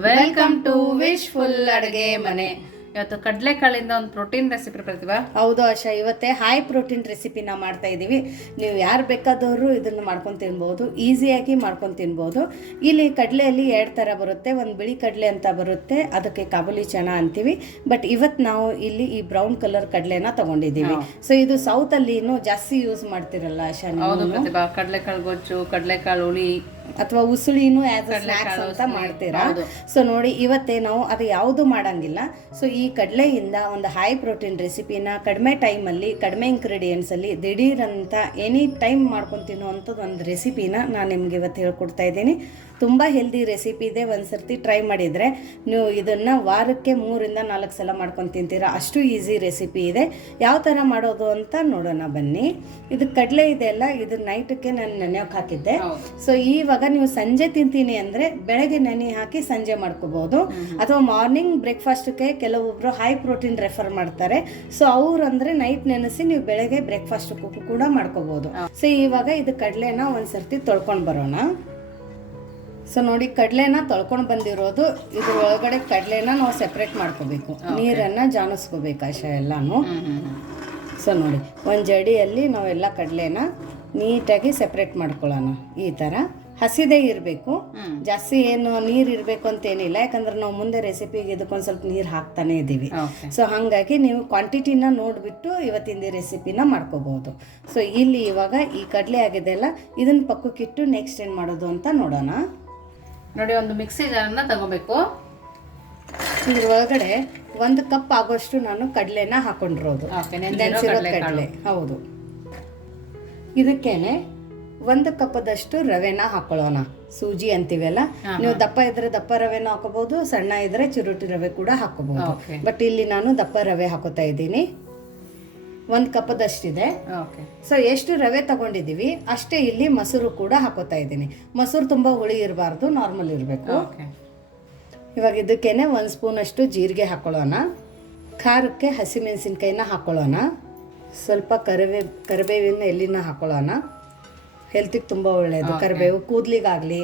Welcome to wish full ಅಡುಗೆ ಮನೆ. ಇವತ್ತು ಕಡಲೆಕಾಳಿಂದ ಒಂದು ಪ್ರೋಟೀನ್ ರೆಸಿಪಿ ಪ್ರತಿಭಾ. ಹೌದು ಆಶಾ ಇವತ್ತೇ ಹೈ ಪ್ರೋಟೀನ್ ರೆಸಿಪಿನ ಮಾಡ್ತಾ ಇದ್ದೀವಿ ನೀವು ಯಾರು ಬೇಕಾದವರು ಇದನ್ನು ಮಾಡ್ಕೊಂಡು ತಿನ್ಬೋದು ಈಸಿಯಾಗಿ ಮಾಡ್ಕೊಂಡು ತಿನ್ಬೋದು. ಇಲ್ಲಿ ಕಡಲೆಯಲ್ಲಿ ಎರಡು ಥರ ಬರುತ್ತೆ ಒಂದು ಬಿಳಿ ಕಡಲೆ ಅಂತ ಬರುತ್ತೆ ಅದಕ್ಕೆ ಕಾಬೂಲಿ ಚೆನ್ನ ಅಂತೀವಿ. ಬಟ್ ಇವತ್ತು ನಾವು ಇಲ್ಲಿ ಈ ಬ್ರೌನ್ ಕಲರ್ ಕಡಲೆನ ತಗೊಂಡಿದ್ದೀವಿ. ಸೊ ಇದು ಸೌತಲ್ಲಿ ಇನ್ನೂ ಜಾಸ್ತಿ ಯೂಸ್ ಮಾಡ್ತಿರಲ್ಲ ಆಶಾ ಹೌದು ಪ್ರತಿಭಾ ಕಡಲೆಕಾಳು ಗೊಜ್ಜು ಕಡಲೆಕಾಳು ಹುಳಿ ಅಥವಾ ಉಸುಳಿನೂ ಆ್ಯಸ್ ಅ ಸ್ನ್ಯಾಕ್ಸ್ ಅಂತ ಮಾಡ್ತೀರಾ? ಸೊ ನೋಡಿ ಇವತ್ತೇ ನಾವು ಅದು ಯಾವುದು ಮಾಡಂಗಿಲ್ಲ. ಸೊ ಈ ಕಡಲೆಯಿಂದ ಒಂದು ಹೈ ಪ್ರೋಟೀನ್ ರೆಸಿಪಿನ ಕಡಿಮೆ ಟೈಮಲ್ಲಿ ಕಡಿಮೆ ಇಂಗ್ರೀಡಿಯೆಂಟ್ಸಲ್ಲಿ ದಿಢೀರ್ ಅಂತ ಎನಿ ಟೈಮ್ ಮಾಡ್ಕೊಂಡು ತಿನ್ನುವಂಥದ್ದು ಒಂದು ರೆಸಿಪಿನ ನಾನು ನಿಮ್ಗೆ ಇವತ್ತು ಹೇಳ್ಕೊಡ್ತಾ ಇದ್ದೀನಿ. ತುಂಬ ಹೆಲ್ದಿ ರೆಸಿಪಿ ಇದೆ. ಒಂದು ಸರ್ತಿ ಟ್ರೈ ಮಾಡಿದರೆ ನೀವು ಇದನ್ನು ವಾರಕ್ಕೆ ಮೂರಿಂದ ನಾಲ್ಕು ಸಲ ಮಾಡ್ಕೊಂಡು ತಿಂತೀರಾ. ಅಷ್ಟು ಈಸಿ ರೆಸಿಪಿ ಇದೆ. ಯಾವ ಥರ ಮಾಡೋದು ಅಂತ ನೋಡೋಣ ಬನ್ನಿ. ಇದು ಕಡಲೆ ಇದೆ ಅಲ್ಲ ಇದು ನೈಟಕ್ಕೆ ನಾನು ನೆನೆಯೋಕೆ ಹಾಕಿದ್ದೆ. ಸೊ ಇವಾಗ ನೀವು ಸಂಜೆ ತಿಂತೀನಿ ಅಂದರೆ ಬೆಳಗ್ಗೆ ನೆನೆ ಹಾಕಿ ಸಂಜೆ ಮಾಡ್ಕೋಬೋದು. ಅಥವಾ ಮಾರ್ನಿಂಗ್ ಬ್ರೇಕ್ಫಾಸ್ಟ್ಗೆ ಕೆಲವೊಬ್ಬರು ಹೈ ಪ್ರೋಟೀನ್ ರೆಫರ್ ಮಾಡ್ತಾರೆ. ಸೊ ಅವ್ರು ಅಂದರೆ ನೈಟ್ ನೆನೆಸಿ ನೀವು ಬೆಳಗ್ಗೆ ಬ್ರೇಕ್ಫಾಸ್ಟ್ ಕೂಡ ಮಾಡ್ಕೋಬೋದು. ಸೊ ಇವಾಗ ಇದು ಕಡಲೆನ ಒಂದ್ಸರ್ತಿ ತೊಳ್ಕೊಂಡು ಬರೋಣ. ಸೊ ನೋಡಿ ಕಡಲೆನ ತೊಳ್ಕೊಂಡು ಬಂದಿರೋದು. ಇದ್ರ ಒಳಗಡೆ ಕಡಲೆನ ನಾವು ಸೆಪ್ರೇಟ್ ಮಾಡ್ಕೋಬೇಕು. ನೀರನ್ನ ಜಾನಿಸ್ಕೋಬೇಕು ಆಶ ಎಲ್ಲಾನು. ಸೊ ನೋಡಿ ಒಂದು ಜಡಿಯಲ್ಲಿ ನಾವೆಲ್ಲ ಕಡಲೆನ ನೀಟಾಗಿ ಸೆಪ್ರೇಟ್ ಮಾಡ್ಕೊಳ್ಳೋಣ. ಈ ಥರ ಹಸಿದೆ ಇರಬೇಕು. ಜಾಸ್ತಿ ಏನು ನೀರು ಇರಬೇಕು ಅಂತ ಏನಿಲ್ಲ ಯಾಕಂದ್ರೆ ನಾವು ಮುಂದೆ ರೆಸಿಪಿಗೆ ಇದಕ್ಕೊಂದು ಸ್ವಲ್ಪ ನೀರು ಹಾಕ್ತಾನೆ ಇದ್ದೀವಿ. ಸೊ ಹಾಗಾಗಿ ನೀವು ಕ್ವಾಂಟಿಟಿನ ನೋಡಿಬಿಟ್ಟು ಇವತ್ತಿನ ರೆಸಿಪಿನ ಮಾಡ್ಕೋಬಹುದು ಸೊ ಇಲ್ಲಿ ಇವಾಗ ಈ ಕಡಲೆ ಆಗಿದೆಲ್ಲ ಇದನ್ನ ಪಕ್ಕಕ್ಕಿಟ್ಟು ನೆಕ್ಸ್ಟ್ ಏನು ಮಾಡೋದು ಅಂತ ನೋಡೋಣ. ನೋಡಿ ಒಂದು ಮಿಕ್ಸಿ ಜಾರನ್ನ ತಗೋಬೇಕು. ಇದ್ರ ಒಳಗಡೆ ಒಂದು ಕಪ್ ಆಗೋಷ್ಟು ನಾನು ಕಡಲೆನ ಹಾಕೊಂಡಿರೋದು. ನೆನೆಸಿರೋ ಕಡಲೆ ಹೌದು. ಇದಕ್ಕೇನೆ ಒಂದು ಕಪ್ಪದಷ್ಟು ರವೆನ ಹಾಕೊಳ್ಳೋಣ. ಸೂಜಿ ಅಂತೀವಲ್ಲ? ನೀವು ದಪ್ಪ ಇದ್ರೆ ದಪ್ಪ ರವೆನ ಹಾಕೋಬಹುದು ಸಣ್ಣ ಇದ್ರೆ ಚಿರೋಟಿ ರವೆ ಕೂಡ ಹಾಕೋಬಹುದು. ಬಟ್ ಇಲ್ಲಿ ನಾನು ದಪ್ಪ ರವೆ ಹಾಕೋತಾ ಇದ್ದೀನಿ. ಒಂದು ಕಪ್ಪದಷ್ಟಿದೆ. ಓಕೆ ಸೊ ಎಷ್ಟು ರವೆ ತಗೊಂಡಿದ್ದೀವಿ ಅಷ್ಟೇ ಇಲ್ಲಿ ಮೊಸರು ಕೂಡ ಹಾಕೋತಾ ಇದ್ದೀನಿ. ಮೊಸರು ತುಂಬ ಹುಳಿ ಇರಬಾರ್ದು ನಾರ್ಮಲ್ ಇರಬೇಕು. ಓಕೆ ಇವಾಗ ಇದಕ್ಕೇನೆ ಒಂದು ಸ್ಪೂನಷ್ಟು ಜೀರಿಗೆ ಹಾಕೊಳ್ಳೋಣ. ಖಾರಕ್ಕೆ ಹಸಿಮೆಣಸಿನ್ಕಾಯಿನ ಹಾಕೊಳ್ಳೋಣ. ಸ್ವಲ್ಪ ಕರಿವೇ ಕರಿಬೇವಿನ ಎಲ್ಲಿನ ಹಾಕೊಳ್ಳೋಣ. ಹೆಲ್ತಿಗೆ ತುಂಬ ಒಳ್ಳೆಯದು ಕರಿಬೇವು ಕೂದಲಿಗಾಗಲಿ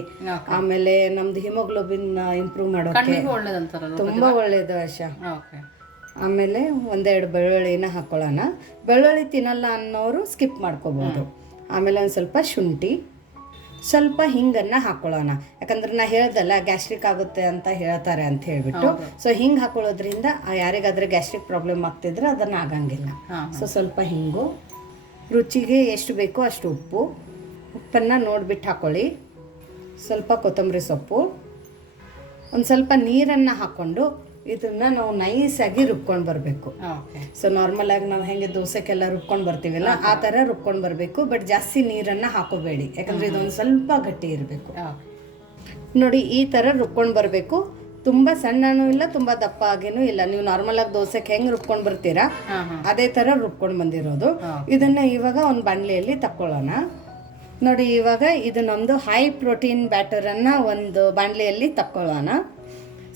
ಆಮೇಲೆ ನಮ್ದು ಹಿಮೋಗ್ಲೋಬಿನ್ ಇಂಪ್ರೂವ್ ಮಾಡೋಕ್ಕೆ ಒಳ್ಳೇದಂತಾರಲ್ಲ ತುಂಬ ಒಳ್ಳೆಯದು ಆಶಾ. ಓಕೆ ಆಮೇಲೆ ಒಂದೆರಡು ಬೆಳ್ಳುಳ್ಳಿನ ಹಾಕೊಳ್ಳೋಣ. ಬೆಳ್ಳುಳ್ಳಿ ತಿನ್ನಲ್ಲ ಅನ್ನೋರು ಸ್ಕಿಪ್ ಮಾಡ್ಕೋಬೋದು. ಆಮೇಲೆ ಒಂದು ಸ್ವಲ್ಪ ಶುಂಠಿ ಸ್ವಲ್ಪ ಹಿಂಗನ್ನು ಹಾಕೊಳ್ಳೋಣ. ಯಾಕಂದ್ರೆ ನಾ ಹೇಳ್ದಲ್ಲ ಗ್ಯಾಸ್ಟ್ರಿಕ್ ಆಗುತ್ತೆ ಅಂತ ಹೇಳ್ತಾರೆ ಅಂತ ಹೇಳ್ಬಿಟ್ಟು. ಸೊ ಹಿಂಗೆ ಹಾಕೊಳ್ಳೋದ್ರಿಂದ ಯಾರಿಗಾದ್ರೆ ಗ್ಯಾಸ್ಟ್ರಿಕ್ ಪ್ರಾಬ್ಲಮ್ ಆಗ್ತಿದ್ರೆ ಅದನ್ನು ಆಗಂಗಿಲ್ಲ. ಸೊ ಸ್ವಲ್ಪ ಹಿಂಗು. ರುಚಿಗೆ ಎಷ್ಟು ಬೇಕೋ ಅಷ್ಟು ಉಪ್ಪು. ಉಪ್ಪನ್ನು ನೋಡಿಬಿಟ್ಟು ಹಾಕೊಳ್ಳಿ. ಸ್ವಲ್ಪ ಕೊತ್ತಂಬರಿ ಸೊಪ್ಪು. ಒಂದು ಸ್ವಲ್ಪ ನೀರನ್ನು ಹಾಕ್ಕೊಂಡು ಇದನ್ನು ನಾವು ನೈಸಾಗಿ ರುಬ್ಕೊಂಡು ಬರಬೇಕು. ಸೊ ನಾರ್ಮಲ್ ಆಗಿ ನಾವು ಹೆಂಗೆ ದೋಸೆಗೆಲ್ಲ ರುಬ್ಕೊಂಡು ಬರ್ತೀವಲ್ಲ ಆ ಥರ ರುಬ್ಕೊಂಡು ಬರಬೇಕು ಬಟ್ ಜಾಸ್ತಿ ನೀರನ್ನು ಹಾಕೋಬೇಡಿ. ಯಾಕಂದರೆ ಇದೊಂದು ಸ್ವಲ್ಪ ಗಟ್ಟಿ ಇರಬೇಕು. ನೋಡಿ ಈ ಥರ ರುಬ್ಕೊಂಡು ಬರಬೇಕು. ತುಂಬ ಸಣ್ಣನೂ ಇಲ್ಲ ತುಂಬ ದಪ್ಪ ಆಗೇನೂ ಇಲ್ಲ. ನೀವು ನಾರ್ಮಲ್ ಆಗಿ ದೋಸೆಗೆ ಹೆಂಗೆ ರುಬ್ಕೊಂಡು ಬರ್ತೀರಾ ಅದೇ ಥರ ರುಬ್ಕೊಂಡು ಬಂದಿರೋದು. ಇದನ್ನು ಇವಾಗ ಒಂದು ಬಾಣಲೆಯಲ್ಲಿ ತಕ್ಕೊಳ್ಳೋಣ. ನೋಡಿ ಇವಾಗ ಇದು ನಮ್ಮದು ಹೈ ಪ್ರೋಟೀನ್ ಬ್ಯಾಟರನ್ನು ಒಂದು ಬಾಣಲೆಯಲ್ಲಿ ತಕ್ಕೊಳ್ಳೋಣ.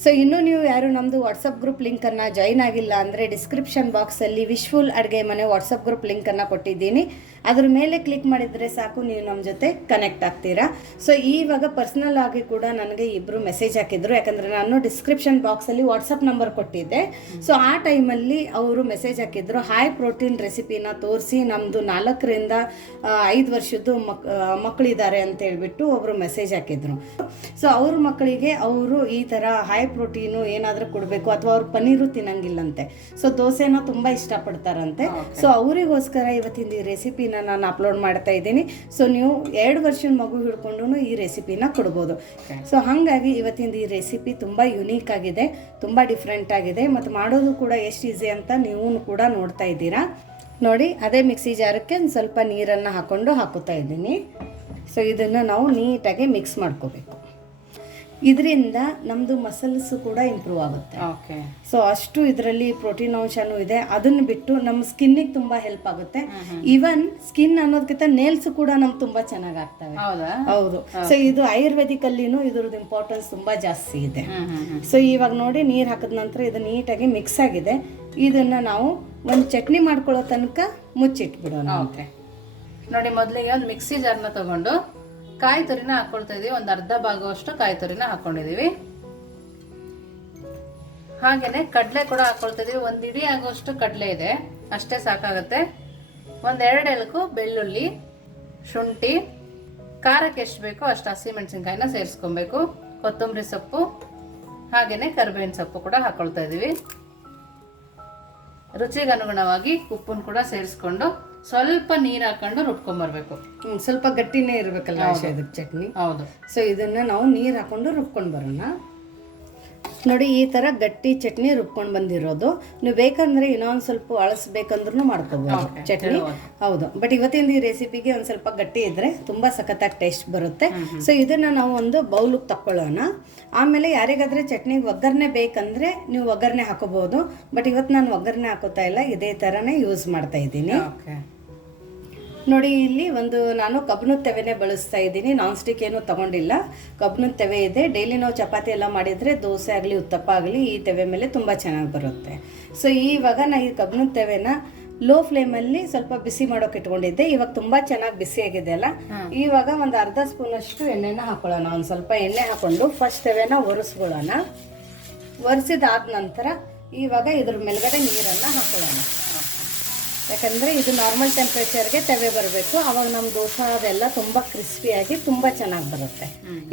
ಸೊ ಇನ್ನೂ ನೀವು ಯಾರು ನಮ್ಮದು ವಾಟ್ಸಪ್ ಗ್ರೂಪ್ ಲಿಂಕನ್ನು ಜಾಯಿನ್ ಆಗಿಲ್ಲ ಅಂದರೆ ಡಿಸ್ಕ್ರಿಪ್ಷನ್ ಬಾಕ್ಸಲ್ಲಿ ವಿಶ್ಫುಲ್ ಅಡುಗೆ ಮನೆ ವಾಟ್ಸಪ್ ಗ್ರೂಪ್ ಲಿಂಕನ್ನು ಕೊಟ್ಟಿದ್ದೀನಿ. ಅದ್ರ ಮೇಲೆ ಕ್ಲಿಕ್ ಮಾಡಿದರೆ ಸಾಕು, ನೀವು ನಮ್ಮ ಜೊತೆ ಕನೆಕ್ಟ್ ಆಗ್ತೀರಾ. ಸೊ ಈವಾಗ ಪರ್ಸ್ನಲ್ ಆಗಿ ಕೂಡ ನನಗೆ ಇಬ್ಬರು ಮೆಸೇಜ್ ಹಾಕಿದ್ರು. ಯಾಕಂದರೆ ನಾನು ಡಿಸ್ಕ್ರಿಪ್ಷನ್ ಬಾಕ್ಸಲ್ಲಿ ವಾಟ್ಸಪ್ ನಂಬರ್ ಕೊಟ್ಟಿದ್ದೆ. ಸೊ ಆ ಟೈಮಲ್ಲಿ ಅವರು ಮೆಸೇಜ್ ಹಾಕಿದ್ರು ಹಾಯ್ ಪ್ರೋಟೀನ್ ರೆಸಿಪಿನ ತೋರಿಸಿ ನಮ್ಮದು ನಾಲ್ಕರಿಂದ ಐದು ವರ್ಷದ್ದು ಮಕ್ ಮಕ್ಕಳಿದ್ದಾರೆ ಅಂತ ಹೇಳ್ಬಿಟ್ಟು ಒಬ್ಬರು ಮೆಸೇಜ್ ಹಾಕಿದ್ರು. ಸೊ ಅವ್ರ ಮಕ್ಕಳಿಗೆ ಅವರು ಈ ಥರ ಹೈ ಪ್ರೋಟೀನು ಏನಾದರೂ ಕೊಡಬೇಕು ಅಥವಾ ಅವ್ರು ಪನ್ನೀರು ತಿನ್ನಂಗಿಲ್ಲಂತೆ. ಸೊ ದೋಸೆನ ತುಂಬ ಇಷ್ಟಪಡ್ತಾರಂತೆ. ಸೊ ಅವರಿಗೋಸ್ಕರ ಇವತ್ತಿನ ಈ ರೆಸಿಪಿನ ನಾನು ಅಪ್ಲೋಡ್ ಮಾಡ್ತಾ ಇದ್ದೀನಿ. ಸೊ ನೀವು ಎರಡು ವರ್ಷದ ಮಗು ಹಿಡ್ಕೊಂಡು ಈ ರೆಸಿಪಿನ ಕೊಡ್ಬೋದು. ಸೊ ಹಾಗಾಗಿ ಇವತ್ತಿನ ಈ ರೆಸಿಪಿ ತುಂಬ ಯುನೀಕ್ ಆಗಿದೆ ತುಂಬ ಡಿಫ್ರೆಂಟ್ ಆಗಿದೆ ಮತ್ತು ಮಾಡೋದು ಕೂಡ ಎಷ್ಟು ಈಸಿ ಅಂತ ನೀವು ಕೂಡ ನೋಡ್ತಾ ಇದ್ದೀರಾ. ನೋಡಿ ಅದೇ ಮಿಕ್ಸಿ ಜಾರಕ್ಕೆ ಒಂದು ಸ್ವಲ್ಪ ನೀರನ್ನು ಹಾಕ್ಕೊಂಡು ಹಾಕುತ್ತಾ ಇದ್ದೀನಿ. ಸೊ ಇದನ್ನು ನಾವು ನೀಟಾಗಿ ಮಿಕ್ಸ್ ಮಾಡ್ಕೋಬೇಕು. ಇದರಿಂದ ನಮ್ಮದು ಮಸಲ್ಸ್ ಕೂಡ ಇಂಪ್ರೂವ್ ಆಗುತ್ತೆ. ಓಕೆ ಸೊ ಅಷ್ಟು ಇದರಲ್ಲಿ ಪ್ರೋಟೀನ್ ಅಂಶನೂ ಇದೆ. ಅದನ್ನ ಬಿಟ್ಟು ನಮ್ಮ ಸ್ಕಿನ್ನಿಗೆ ತುಂಬಾ ಹೆಲ್ಪ್ ಆಗುತ್ತೆ. ಈವನ್ ಸ್ಕಿನ್ ಅನ್ನೋದಕ್ಕಿಂತ ನೇಲ್ಸ್ ಕೂಡ ನಮ್ಗೆ ತುಂಬಾ ಚೆನ್ನಾಗಿ ಆಗ್ತವೆ ಹೌದಾ. ಸೊ ಇದು ಆಯುರ್ವೇದಿಕ್ ಅಲ್ಲಿನೂ ಇದ್ರದ್ದು ಇಂಪಾರ್ಟೆನ್ಸ್ ತುಂಬಾ ಜಾಸ್ತಿ ಇದೆ. ಸೊ ಇವಾಗ ನೋಡಿ ನೀರು ಹಾಕಿದ ನಂತರ ಇದು ನೀಟಾಗಿ ಮಿಕ್ಸ್ ಆಗಿದೆ. ಇದನ್ನ ನಾವು ಒಂದು ಚಟ್ನಿ ಮಾಡ್ಕೊಳ್ಳೋ ತನಕ ಮುಚ್ಚಿಟ್ಬಿಡೋಣ. ಓಕೆ ನೋಡಿ ಮೊದಲಿಗೆ ಒಂದು ಮಿಕ್ಸಿ ಜಾರ್ನ ತಗೊಂಡು ಕಾಯಿ ತುರಿನ ಹಾಕೊಳ್ತಾ ಇದೀವಿ. ಒಂದು ಅರ್ಧ ಭಾಗವಷ್ಟು ಕಾಯಿ ತುರಿನ ಹಾಕೊಂಡಿದೀವಿ. ಹಾಗೇನೆ ಕಡಲೆ ಕೂಡ ಹಾಕೊಳ್ತಾ ಇದೀವಿ. ಒಂದು ಇಡೀ ಆಗೋಷ್ಟು ಕಡಲೆ ಇದೆ. ಅಷ್ಟೇ ಸಾಕಾಗುತ್ತೆ. ಒಂದ್ ಎರಡು ಎಲಕು ಬೆಳ್ಳುಳ್ಳಿ, ಶುಂಠಿ, ಖಾರಕ್ಕೆ ಎಷ್ಟು ಬೇಕೋ ಅಷ್ಟು ಹಸಿಮೆಣಸಿನ್ಕಾಯಿನ ಸೇರಿಸ್ಕೊಬೇಕು. ಕೊತ್ತಂಬರಿ ಸೊಪ್ಪು, ಹಾಗೇನೆ ಕರಿಬೇವಿನ ಸೊಪ್ಪು ಕೂಡ ಹಾಕೊಳ್ತಾ ಇದ್ದೀವಿ ರುಚಿಗೆ ಅನುಗುಣವಾಗಿ ಉಪ್ಪನ್ನು ಕೂಡ ಸೇರಿಸ್ಕೊಂಡು ಸ್ವಲ್ಪ ನೀರು ಹಾಕೊಂಡು ರುಬ್ಕೊಂಬರ್ಬೇಕು ಸ್ವಲ್ಪ ಗಟ್ಟಿನೇ ಇರಬೇಕಲ್ಲ ಇದಕ್ಕೆ ಚಟ್ನಿ? ಹೌದು. ಸೊ ಇದನ್ನ ನಾವು ನೀರು ಹಾಕೊಂಡು ರುಬ್ಕೊಂಡು ಬರೋಣ. ನೋಡಿ ಈ ಥರ ಗಟ್ಟಿ ಚಟ್ನಿ ರುಬ್ಕೊಂಡು ಬಂದಿರೋದು. ನೀವು ಬೇಕಂದ್ರೆ ಇನ್ನೊಂದು ಸ್ವಲ್ಪ ಅಳಸ್ಬೇಕಂದ್ರೂ ಮಾಡ್ಕೋಬೋದು ಚಟ್ನಿ. ಹೌದು. ಬಟ್ ಇವತ್ತಿನ ಈ ರೆಸಿಪಿಗೆ ಒಂದು ಸ್ವಲ್ಪ ಗಟ್ಟಿ ಇದ್ರೆ ತುಂಬಾ ಸಖತ್ತಾಗಿ ಟೇಸ್ಟ್ ಬರುತ್ತೆ. ಸೊ ಇದನ್ನ ನಾವು ಒಂದು ಬೌಲಿಗೆ ತಕ್ಕೊಳ್ಳೋಣ. ಆಮೇಲೆ ಯಾರಿಗಾದ್ರೆ ಚಟ್ನಿಗೆ ಒಗ್ಗರಣೆ ಬೇಕಂದ್ರೆ ನೀವು ಒಗ್ಗರಣೆ ಹಾಕೋಬಹುದು ಬಟ್ ಇವತ್ತು ನಾನು ಒಗ್ಗರಣೆ ಹಾಕೋತಾ ಇಲ್ಲ. ಇದೇ ಥರನೇ ಯೂಸ್ ಮಾಡ್ತಾ ಇದ್ದೀನಿ. ನೋಡಿ ಇಲ್ಲಿ ಒಂದು ನಾನು ಕಬ್ಬಿಣದ ತೆವೆನೇ ಬಳಸ್ತಾ ಇದ್ದೀನಿ. ನಾನ್ ಸ್ಟಿಕ್ ಏನು ತಗೊಂಡಿಲ್ಲ. ಕಬ್ಬಿಣದ ತೆವೆ ಇದೆ. ಡೈಲಿ ನಾವು ಚಪಾತಿ ಎಲ್ಲ ಮಾಡಿದರೆ ದೋಸೆ ಆಗಲಿ ಉತ್ತಪ್ಪ ಆಗಲಿ ಈ ತೆವೆ ಮೇಲೆ ತುಂಬ ಚೆನ್ನಾಗಿ ಬರುತ್ತೆ. ಸೊ ಇವಾಗ ನಾನು ಈ ಕಬ್ಬಿಣದ ತೆವೆನ ಲೋ ಫ್ಲೇಮಲ್ಲಿ ಸ್ವಲ್ಪ ಬಿಸಿ ಮಾಡೋಕೆ ಇಟ್ಕೊಂಡಿದ್ದೆ. ಇವಾಗ ತುಂಬ ಚೆನ್ನಾಗಿ ಬಿಸಿಯಾಗಿದೆ ಅಲ್ಲ? ಇವಾಗ ಒಂದು ಅರ್ಧ ಸ್ಪೂನಷ್ಟು ಎಣ್ಣೆನ ಹಾಕೊಳ್ಳೋಣ. ಒಂದು ಸ್ವಲ್ಪ ಎಣ್ಣೆ ಹಾಕೊಂಡು ಫಸ್ಟ್ ತೆವೆನ ಒರೆಸ್ಕೊಳ್ಳೋಣ. ಒರೆಸಿದಾದ ನಂತರ ಇವಾಗ ಇದ್ರ ಮೇಲ್ಗಡೆ ನೀರನ್ನು ಹಾಕೊಳ್ಳೋಣ. ಯಾಕಂದರೆ ಇದು ನಾರ್ಮಲ್ ಟೆಂಪ್ರೇಚರ್ಗೆ ತೆವೆ ಬರಬೇಕು. ಆವಾಗ ನಮ್ಮ ದೋಸೆ ಅದೆಲ್ಲ ತುಂಬ ಕ್ರಿಸ್ಪಿಯಾಗಿ ತುಂಬ ಚೆನ್ನಾಗಿ ಬರುತ್ತೆ.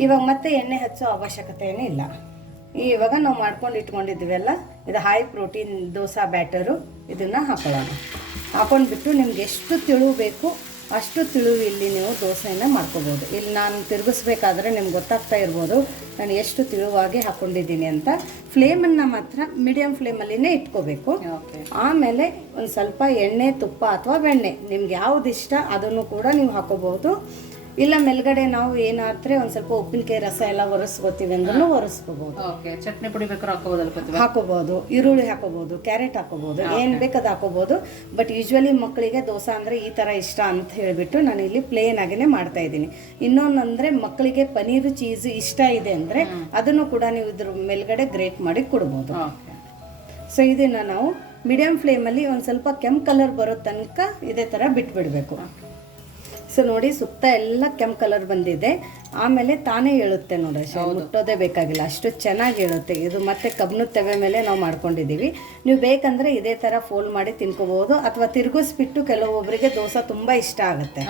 ಇವಾಗ ಮತ್ತೆ ಎಣ್ಣೆ ಹಚ್ಚೋ ಅವಶ್ಯಕತೆ ಏನೂ ಇಲ್ಲ. ಇವಾಗ ನಾವು ಮಾಡ್ಕೊಂಡು ಇಟ್ಕೊಂಡಿದ್ದೀವಲ್ಲ ಇದು ಹೈ ಪ್ರೋಟೀನ್ ದೋಸೆ ಬ್ಯಾಟರು ಇದನ್ನು ಹಾಕೊಳ್ಳೋಣ. ಹಾಕೊಂಡ್ಬಿಟ್ಟು ನಿಮ್ಗೆ ಎಷ್ಟು ತಿಳು ಬೇಕು ಅಷ್ಟು ತಿಳು ಇಲ್ಲಿ ನೀವು ದೋಸೆಯನ್ನು ಮಾಡ್ಕೋಬೋದು. ಇಲ್ಲಿ ನಾನು ತಿರುಗಿಸ್ಬೇಕಾದ್ರೆ ನಿಮ್ಗೆ ಗೊತ್ತಾಗ್ತಾ ಇರ್ಬೋದು ನಾನು ಎಷ್ಟು ತಿಳುವಾಗಿ ಹಾಕ್ಕೊಂಡಿದ್ದೀನಿ ಅಂತ. ಫ್ಲೇಮನ್ನು ಮಾತ್ರ ಮೀಡಿಯಮ್ ಫ್ಲೇಮಲ್ಲಿನೇ ಇಟ್ಕೋಬೇಕು. ಆಮೇಲೆ ಒಂದು ಸ್ವಲ್ಪ ಎಣ್ಣೆ ತುಪ್ಪ ಅಥವಾ ಬೆಣ್ಣೆ ನಿಮ್ಗೆ ಯಾವ್ದು ಇಷ್ಟ ಅದನ್ನು ಕೂಡ ನೀವು ಹಾಕೋಬಹುದು. ಇಲ್ಲ ಮೇಲ್ಗಡೆ ನಾವು ಏನಾದ್ರೆ ಒಂದ್ ಸ್ವಲ್ಪ ಉಪ್ಪಿನಕಾಯಿ ರಸ ಎಲ್ಲ ಒರೆಸ್ಕೋತೀವಿ ಅಂದ್ರೂ ಒರೆಸ್ಕೋಬಹುದು ಓಕೆ ಚಟ್ನಿ ಪುಡಿ ಬೇಕಾದ್ರೆ ಹಾಕೋಬೋದಲ್ಲ ಪ್ರತಿಭಾ ಹಾಕೋಬಹುದು ಈರುಳ್ಳಿ ಹಾಕೋಬಹುದು ಕ್ಯಾರೆಟ್ ಹಾಕೋಬಹುದು ಏನ್ ಬೇಕಾದ ಹಾಕೋಬಹುದು ಬಟ್ ಯೂಶ್ವಲಿ ಮಕ್ಕಳಿಗೆ ದೋಸೆ ಅಂದ್ರೆ ಈ ತರ ಇಷ್ಟ ಅಂತ ಹೇಳಿಬಿಟ್ಟು ನಾನು ಇಲ್ಲಿ ಪ್ಲೇನ್ ಆಗಿನೇ ಮಾಡ್ತಾ ಇದ್ದೀನಿ. ಇನ್ನೊಂದಂದ್ರೆ ಮಕ್ಕಳಿಗೆ ಪನೀರ್ ಚೀಸ್ ಇಷ್ಟ ಇದೆ ಅಂದ್ರೆ ಅದನ್ನು ಕೂಡ ನೀವು ಇದ್ರ ಮೇಲ್ಗಡೆ ಗ್ರೇಟ್ ಮಾಡಿ ಕೊಡ್ಬೋದು. ಸೊ ಇದನ್ನ ನಾವು ಮೀಡಿಯಂ ಫ್ಲೇಮಲ್ಲಿ ಒಂದು ಸ್ವಲ್ಪ ಕೆಂಪು ಕಲರ್ ಬರೋ ತನಕ ಇದೇ ಥರ ಬಿಟ್ಬಿಡ್ಬೇಕು. ಸೊ ನೋಡಿ ಸುತ್ತ ಎಲ್ಲ ಕೆಂಪು ಕಲರ್ ಬಂದಿದೆ. ಆಮೇಲೆ ತಾನೇ ಹೇಳುತ್ತೆ ನೋಡಿ ಮುಟ್ಟೋದೇ ಬೇಕಾಗಿಲ್ಲ. ಅಷ್ಟು ಚೆನ್ನಾಗಿ ಹೇಳುತ್ತೆ. ಇದು ಮತ್ತೆ ಕಬ್ಬಿಣದ ತೆವೆ ಮೇಲೆ ನಾವು ಮಾಡ್ಕೊಂಡಿದ್ದೀವಿ. ನೀವು ಬೇಕಂದ್ರೆ ಇದೇ ಥರ ಫೋಲ್ಡ್ ಮಾಡಿ ತಿನ್ಕೋಬಹುದು ಅಥವಾ ತಿರುಗಿಸ್ಬಿಟ್ಟು ಕೆಲವೊಬ್ಬರಿಗೆ ದೋಸೆ ತುಂಬ ಇಷ್ಟ ಆಗುತ್ತೆ.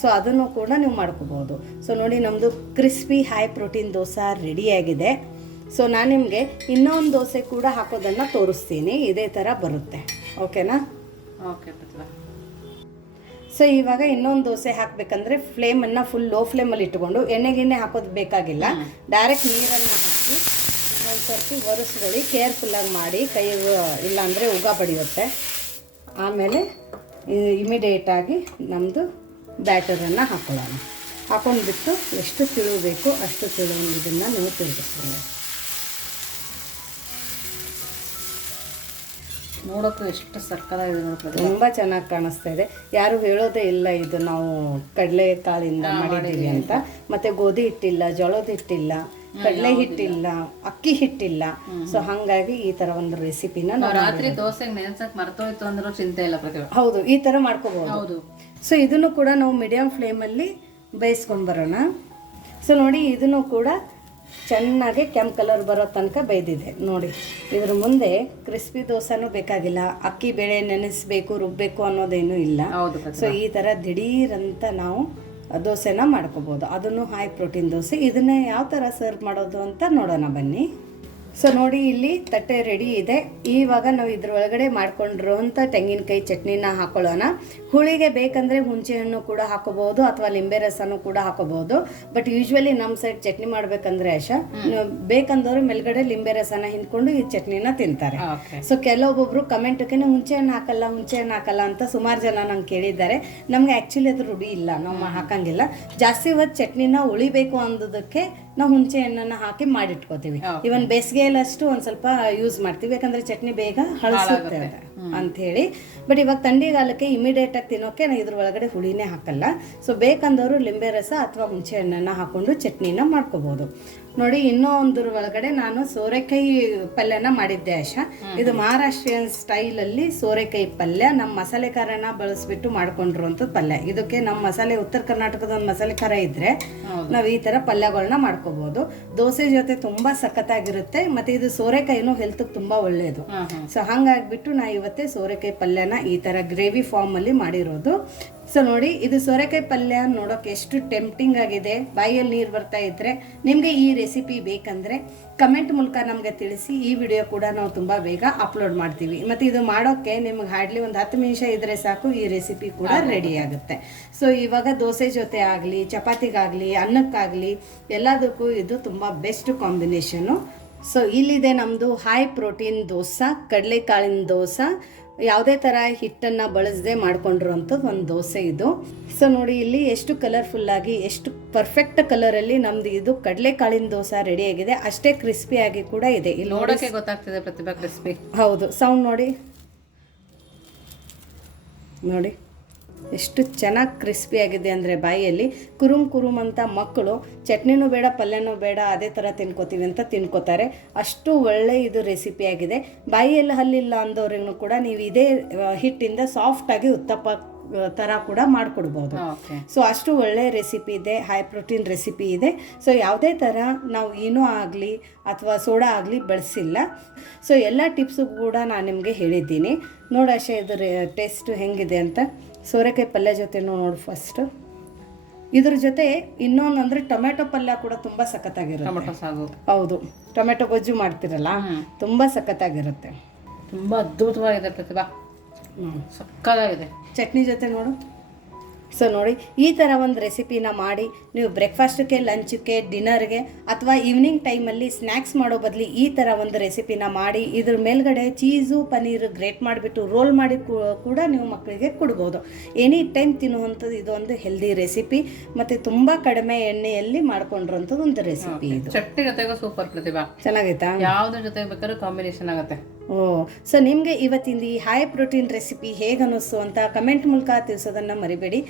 ಸೊ ಅದನ್ನು ಕೂಡ ನೀವು ಮಾಡ್ಕೋಬಹುದು ಸೊ ನೋಡಿ ನಮ್ಮದು ಕ್ರಿಸ್ಪಿ ಹೈ ಪ್ರೋಟೀನ್ ದೋಸೆ ರೆಡಿಯಾಗಿದೆ ಸೊ ನಾನು ನಿಮಗೆ ಇನ್ನೊಂದು ದೋಸೆ ಕೂಡ ಹಾಕೋದನ್ನು ತೋರಿಸ್ತೀನಿ. ಇದೇ ಥರ ಬರುತ್ತೆ. ಓಕೆನಾ ಓಕೆ ಸೊ ಇವಾಗ ಇನ್ನೊಂದು ದೋಸೆ ಹಾಕಬೇಕಂದ್ರೆ ಫ್ಲೇಮನ್ನು ಫುಲ್ ಲೋ ಫ್ಲೇಮಲ್ಲಿ ಇಟ್ಕೊಂಡು ಎಣ್ಣೆ ಗಿಣ್ಣೆ ಹಾಕೋದು ಬೇಕಾಗಿಲ್ಲ. ಡೈರೆಕ್ಟ್ ನೀರನ್ನು ಹಾಕಿ ಒಂದು ಸರ್ತಿ ಒರೆಸ್ಕೊಳ್ಳಿ. ಕೇರ್ಫುಲ್ಲಾಗಿ ಮಾಡಿ ಕೈ ಇಲ್ಲಾಂದರೆ ಉಗ ಬಡಿಯುತ್ತೆ. ಆಮೇಲೆ ಇಮಿಡಿಯೇಟಾಗಿ ನಮ್ಮದು ಬ್ಯಾಟರನ್ನು ಹಾಕೊಳ್ಳೋಣ. ಹಾಕೊಂಡ್ಬಿಟ್ಟು ಎಷ್ಟು ತಿಳುವಬೇಕು ಅಷ್ಟು ತಿಳು ಇದನ್ನು ನೀವು ತಿರುಗಿಸ್ಕೊಳ್ಳಿ ನೋಡೋಕ್ಕೂ ಎಷ್ಟು ಸಕ್ಕದಾಗಿದೆ ನೋಡಿ ಪ್ರತಿಭಾ ತುಂಬ ಚೆನ್ನಾಗಿ ಕಾಣಿಸ್ತಾ ಇದೆ. ಯಾರು ಹೇಳೋದೇ ಇಲ್ಲ ಇದು ನಾವು ಕಡಲೆ ಕಾಳಿಂದ ಮಾಡಿದ್ದೀವಿ ಅಂತ. ಮತ್ತೆ ಗೋಧಿ ಹಿಟ್ಟಿಲ್ಲ ಜೋಳದ ಹಿಟ್ಟಿಲ್ಲ ಕಡಲೆ ಹಿಟ್ಟಿಲ್ಲ ಅಕ್ಕಿ ಹಿಟ್ಟಿಲ್ಲ. ಸೊ ಹಾಗಾಗಿ ಈ ತರ ಒಂದು ರೆಸಿಪಿನ ನಾವು ರಾತ್ರಿ ದೋಸೆ ನೆನ್ಸಕ್ ಮರ್ತೋಯ್ತು ಅಂದ್ರೂ ಚಿಂತೆ ಇಲ್ಲ ಪ್ರತಿಭಾ ಹೌದು ಈ ತರ ಮಾಡ್ಕೋಬಹುದು ಹೌದು. ಸೊ ಇದನ್ನು ಕೂಡ ನಾವು ಮೀಡಿಯಂ ಫ್ಲೇಮಲ್ಲಿ ಬೇಯಿಸ್ಕೊಂಡ್ ಬರೋಣ. ಸೊ ನೋಡಿ ಇದನ್ನು ಕೂಡ ಚೆನ್ನಾಗಿ ಕೆಂಪು ಕಲರ್ ಬರೋ ತನಕ ಬೈದಿದೆ ನೋಡಿ ಇದ್ರ ಮುಂದೆ ಕ್ರಿಸ್ಪಿ ದೋಸೆನೂ ಬೇಕಾಗಿಲ್ಲ. ಅಕ್ಕಿ ಬೇಳೆ ನೆನೆಸ್ಬೇಕು ರುಬ್ಬೇಕು ಅನ್ನೋದೇನೂ ಇಲ್ಲ. ಹೌದು ಸೊ ಈ ಥರ ದಿಢೀರ್ ಅಂತ ನಾವು ದೋಸೆನ ಮಾಡ್ಕೋಬೋದು. ಅದನ್ನು ಹೈ ಪ್ರೋಟೀನ್ ದೋಸೆ. ಇದನ್ನ ಯಾವ ಥರ ಸರ್ವ್ ಮಾಡೋದು ಅಂತ ನೋಡೋಣ ಬನ್ನಿ. ಸೊ ನೋಡಿ ಇಲ್ಲಿ ತಟ್ಟೆ ರೆಡಿ ಇದೆ. ಇವಾಗ ನಾವು ಇದ್ರೊಳಗಡೆ ಮಾಡ್ಕೊಂಡಿರುವಂಥ ತೆಂಗಿನಕಾಯಿ ಚಟ್ನಿನ ಹಾಕೊಳ್ಳೋಣ. ಹುಳಿಗೆ ಬೇಕಂದರೆ ಹುಣಸೆಹಣ್ಣು ಕೂಡ ಹಾಕೋಬಹುದು ಅಥವಾ ಲಿಂಬೆ ರಸನೂ ಕೂಡ ಹಾಕೋಬಹುದು. ಬಟ್ ಯೂಶ್ವಲಿ ನಮ್ಮ ಸೈಡ್ ಚಟ್ನಿ ಮಾಡ್ಬೇಕಂದ್ರೆ ಆಶಾ ಬೇಕಂದವರು ಮೇಲ್ಗಡೆ ಲಿಂಬೆ ರಸನ ಹಿಂದ್ಕೊಂಡು ಈ ಚಟ್ನಿನ ತಿಂತಾರೆ. ಸೊ ಕೆಲವೊಬ್ಬೊಬ್ರು ಕಮೆಂಟ್ಗೆ ಹುಂಚೆ ಹಣ್ಣು ಹಾಕಲ್ಲ ಹುಂಚೆ ಹಣ್ಣು ಹಾಕಲ್ಲ ಅಂತ ಸುಮಾರು ಜನ ನಂಗೆ ಕೇಳಿದ್ದಾರೆ. ನಮ್ಗೆ ಆ್ಯಕ್ಚುಲಿ ಅದು ರೂಢಿ ಇಲ್ಲ ನಾವು ಹಾಕಂಗಿಲ್ಲ. ಜಾಸ್ತಿ ಹೊತ್ತು ಚಟ್ನಿನ ಉಳಿಬೇಕು ಅಂದದಕ್ಕೆ ನಾವು ಹುಣಸೆ ಹಣ್ಣನ್ನ ಹಾಕಿ ಮಾಡಿಟ್ಕೋತೀವಿ. ಇವನ್ ಬೇಸಿಗೆಯಲ್ಲಷ್ಟು ಒಂದ್ ಸ್ವಲ್ಪ ಯೂಸ್ ಮಾಡ್ತೀವಿ. ಯಾಕಂದ್ರೆ ಚಟ್ನಿ ಬೇಗ ಹಳಸುತ್ತೆ ಅಂತ ಹೇಳಿ. ಬಟ್ ಇವಾಗ ಥಂಡಿಗಾಲಕ್ಕೆ ಇಮಿಡಿಯೇಟ್ ಆಗಿ ತಿನ್ನೋಕೆ ಇದ್ರ ಒಳಗಡೆ ಹುಳಿನೇ ಹಾಕಲ್ಲ. ಸೊ ಬೇಕಂದವರು ಲಿಂಬೆ ರಸ ಅಥವಾ ಹುಣಸೆ ಹಣ್ಣನ್ನ ಹಾಕೊಂಡು ಚಟ್ನಿನ ಮಾಡ್ಕೋಬಹುದು ನೋಡಿ ಇನ್ನೂ ಒಂದ್ರ ಒಳಗಡೆ ನಾನು ಸೋರೆಕಾಯಿ ಪಲ್ಯನ ಮಾಡಿದ್ದೆ ಆಶಾ. ಇದು ಮಹಾರಾಷ್ಟ್ರೀಯನ್ ಸ್ಟೈಲ್ ಅಲ್ಲಿ ಸೋರೆಕಾಯಿ ಪಲ್ಯ. ನಮ್ಮ ಮಸಾಲೆ ಖಾರನ ಬಳಸ್ಬಿಟ್ಟು ಮಾಡ್ಕೊಂಡಿರುವಂತ ಪಲ್ಯ. ಇದಕ್ಕೆ ನಮ್ಮ ಮಸಾಲೆ ಉತ್ತರ ಕರ್ನಾಟಕದ ಒಂದು ಮಸಾಲೆ ಖಾರ ಇದ್ರೆ ನಾವು ಈ ತರ ಪಲ್ಯಗಳನ್ನ ಮಾಡ್ಕೋಬಹುದು ದೋಸೆ ಜೊತೆ ತುಂಬಾ ಸಖತ್ತಾಗಿರುತ್ತೆ ಮತ್ತೆ ಇದು ಸೋರೆಕಾಯಿನೂ ಹೆಲ್ತ್ ತುಂಬಾ ಒಳ್ಳೆಯದು ಸೊ ಹಂಗಾಗ್ಬಿಟ್ಟು ನಾ ಇವತ್ತೇ ಸೋರೆಕಾಯಿ ಪಲ್ಯನ ಈ ತರ ಗ್ರೇವಿ ಫಾರ್ಮ್ ಅಲ್ಲಿ ಮಾಡಿರೋದು. ಸೊ ನೋಡಿ ಇದು ಸೋರೆಕಾಯಿ ಪಲ್ಯ ನೋಡೋಕೆ ಎಷ್ಟು ಟೆಂಪ್ಟಿಂಗ್ ಆಗಿದೆ. ಬಾಯಲ್ಲಿ ನೀರು ಬರ್ತಾ ಇದ್ರೆ ನಿಮಗೆ ಈ ರೆಸಿಪಿ ಬೇಕಂದ್ರೆ ಕಮೆಂಟ್ ಮೂಲಕ ನಮಗೆ ತಿಳಿಸಿ. ಈ ವಿಡಿಯೋ ಕೂಡ ನಾವು ತುಂಬ ಬೇಗ ಅಪ್ಲೋಡ್ ಮಾಡ್ತೀವಿ. ಮತ್ತೆ ಇದು ಮಾಡೋಕ್ಕೆ ನಿಮ್ಗೆ ಹಾರ್ಡ್ಲಿ ಒಂದು ಹತ್ತು ನಿಮಿಷ ಇದ್ರೆ ಸಾಕು ಈ ರೆಸಿಪಿ ಕೂಡ ರೆಡಿ ಆಗುತ್ತೆ. ಸೊ ಇವಾಗ ದೋಸೆ ಜೊತೆ ಆಗಲಿ ಚಪಾತಿಗಾಗಲಿ ಅನ್ನಕ್ಕಾಗಲಿ ಎಲ್ಲದಕ್ಕೂ ಇದು ತುಂಬ ಬೆಸ್ಟ್ ಕಾಂಬಿನೇಷನು ಸೊ ಇಲ್ಲಿದೆ ನಮ್ಮದು ಹೈ ಪ್ರೋಟೀನ್ ದೋಸೆ ಕಡಲೆಕಾಳಿನ ದೋಸೆ ಯಾವುದೇ ಥರ ಹಿಟ್ಟನ್ನು ಬಳಸದೆ ಮಾಡ್ಕೊಂಡಿರೋಂಥದ್ದು ಒಂದು ದೋಸೆ ಇದು. ಸೊ ನೋಡಿ ಇಲ್ಲಿ ಎಷ್ಟು ಕಲರ್ಫುಲ್ಲಾಗಿ ಎಷ್ಟು ಪರ್ಫೆಕ್ಟ್ ಕಲರಲ್ಲಿ ನಮ್ದು ಇದು ಕಡಲೆಕಾಳಿನ ದೋಸೆ ರೆಡಿ ಆಗಿದೆ. ಅಷ್ಟೇ ಕ್ರಿಸ್ಪಿಯಾಗಿ ಕೂಡ ಇದೆ. ಇಲ್ಲಿ ನೋಡೋಕ್ಕೆ ನೋಡೋಕೆ ಗೊತ್ತಾಗ್ತಿದೆ ಪ್ರತಿಭಾ ಕ್ರಿಸ್ಪಿ ಹೌದು. ಸೌಂಡ್ ನೋಡಿ. ನೋಡಿ. ಎಷ್ಟು ಚೆನ್ನಾಗಿ ಕ್ರಿಸ್ಪಿ ಆಗಿದೆ ಅಂದರೆ ಬಾಯಿಯಲ್ಲಿ ಕುರುಮ್ ಕುರುಮ್ ಅಂತ ಮಕ್ಕಳು ಚಟ್ನಿನೂ ಬೇಡ ಪಲ್ಯನೂ ಬೇಡ ಅದೇ ಥರ ತಿನ್ಕೋತೀವಿ ಅಂತ ತಿನ್ಕೋತಾರೆ. ಅಷ್ಟು ಒಳ್ಳೆ ಇದು ರೆಸಿಪಿ ಆಗಿದೆ. ಬಾಯಿಯಲ್ಲಿ ಹಲ್ಲಿಲ್ಲ ಅಂದವ್ರಿಗೂ ಕೂಡ ನೀವು ಇದೇ ಹಿಟ್ಟಿಂದ ಸಾಫ್ಟಾಗಿ ಉತ್ತಪ್ಪ ಥರ ಕೂಡ ಮಾಡಿಕೊಡ್ಬೋದು. ಸೊ ಅಷ್ಟು ಒಳ್ಳೆ ರೆಸಿಪಿ ಇದೆ ಹೈ ಪ್ರೋಟೀನ್ ರೆಸಿಪಿ ಇದೆ. ಸೊ ಯಾವುದೇ ಥರ ನಾವು ಏನೂ ಆಗಲಿ ಅಥವಾ ಸೋಡಾ ಆಗಲಿ ಬಳಸಿಲ್ಲ. ಸೊ ಎಲ್ಲ ಟಿಪ್ಸು ಕೂಡ ನಾನು ನಿಮಗೆ ಹೇಳಿದ್ದೀನಿ. ನೋಡಾಶೆ ಇದು ಟೇಸ್ಟು ಹೆಂಗಿದೆ ಅಂತ. ಸೋರೆಕಾಯಿ ಪಲ್ಯ ಜೊತೆನೂ ನೋಡಿ ಫಸ್ಟ್ ಇದ್ರ ಜೊತೆ ಇನ್ನೊಂದು ಅಂದರೆ ಟೊಮೆಟೊ ಪಲ್ಯ ಕೂಡ ತುಂಬ ಸಖತ್ತಾಗಿರುತ್ತೆ. ಟೊಮೊಟೊ ಸಾಗು. ಹೌದು. ಟೊಮೆಟೊ ಗೊಜ್ಜು ಮಾಡ್ತಿರಲ್ಲ? ತುಂಬ ಸಖತ್ತಾಗಿರುತ್ತೆ. ತುಂಬಾ ಅದ್ಭುತವಾಗಿದೆ ಪ್ರತಿಭಾ. ಸಕ್ಕತ್ತಾಗಿದೆ. ಚಟ್ನಿ ಜೊತೆ ನೋಡು. ಸೊ ನೋಡಿ ಈ ಥರ ಒಂದು ರೆಸಿಪಿನ ಮಾಡಿ ನೀವು ಬ್ರೇಕ್ಫಾಸ್ಟ್ಗೆ ಲಂಚ್ಗೆ ಡಿನ್ನರ್ಗೆ ಅಥವಾ ಈವ್ನಿಂಗ್ ಟೈಮಲ್ಲಿ ಸ್ನ್ಯಾಕ್ಸ್ ಮಾಡೋ ಬದಲು ಈ ಥರ ಒಂದು ರೆಸಿಪಿನ ಮಾಡಿ ಇದ್ರ ಮೇಲ್ಗಡೆ ಚೀಸು ಪನ್ನೀರ್ ಗ್ರೇಟ್ ಮಾಡಿಬಿಟ್ಟು ರೋಲ್ ಮಾಡಿ ಕೂಡ ನೀವು ಮಕ್ಕಳಿಗೆ ಕೊಡ್ಬೋದು. ಎನಿ ಟೈಮ್ ತಿನ್ನುವಂಥದ್ದು ಇದೊಂದು ಹೆಲ್ದಿ ರೆಸಿಪಿ ಮತ್ತು ತುಂಬ ಕಡಿಮೆ ಎಣ್ಣೆಯಲ್ಲಿ ಮಾಡ್ಕೊಂಡಿರೋಂಥದ್ದು ಒಂದು ರೆಸಿಪಿ ಇದು. ಚಟ್ನಿ ಜೊತೆಗೂ ಸೂಪರ್ ಪ್ರತಿಭಾ. ಚೆನ್ನಾಗೈತಾ? ಯಾವ್ದ್ರ ಜೊತೆ ಬೇಕಾದ್ರೂ ಕಾಂಬಿನೇಷನ್ ಆಗುತ್ತೆ. ಓ ಸೊ ನಿಮಗೆ ಇವತ್ತಿನ ಈ ಹೈ ಪ್ರೋಟೀನ್ ರೆಸಿಪಿ ಹೇಗೆ ಅನ್ನಿಸ್ತು ಅಂತ ಕಮೆಂಟ್ ಮೂಲಕ ತಿಳಿಸೋದನ್ನು ಮರಿಬೇಡಿ.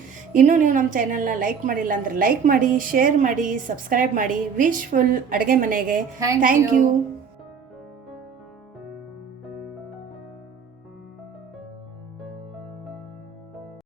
ಇನ್ನೂ ನೀವು ನಮ್ಮ ಚಾನಲ್ನ ಲೈಕ್ ಮಾಡಿಲ್ಲ ಅಂದರೆ ಲೈಕ್ ಮಾಡಿ ಶೇರ್ ಮಾಡಿ ಸಬ್ಸ್ಕ್ರೈಬ್ ಮಾಡಿ. ವಿಶ್ ಫುಲ್ ಅಡುಗೆ ಮನೆಗೆ. Thank you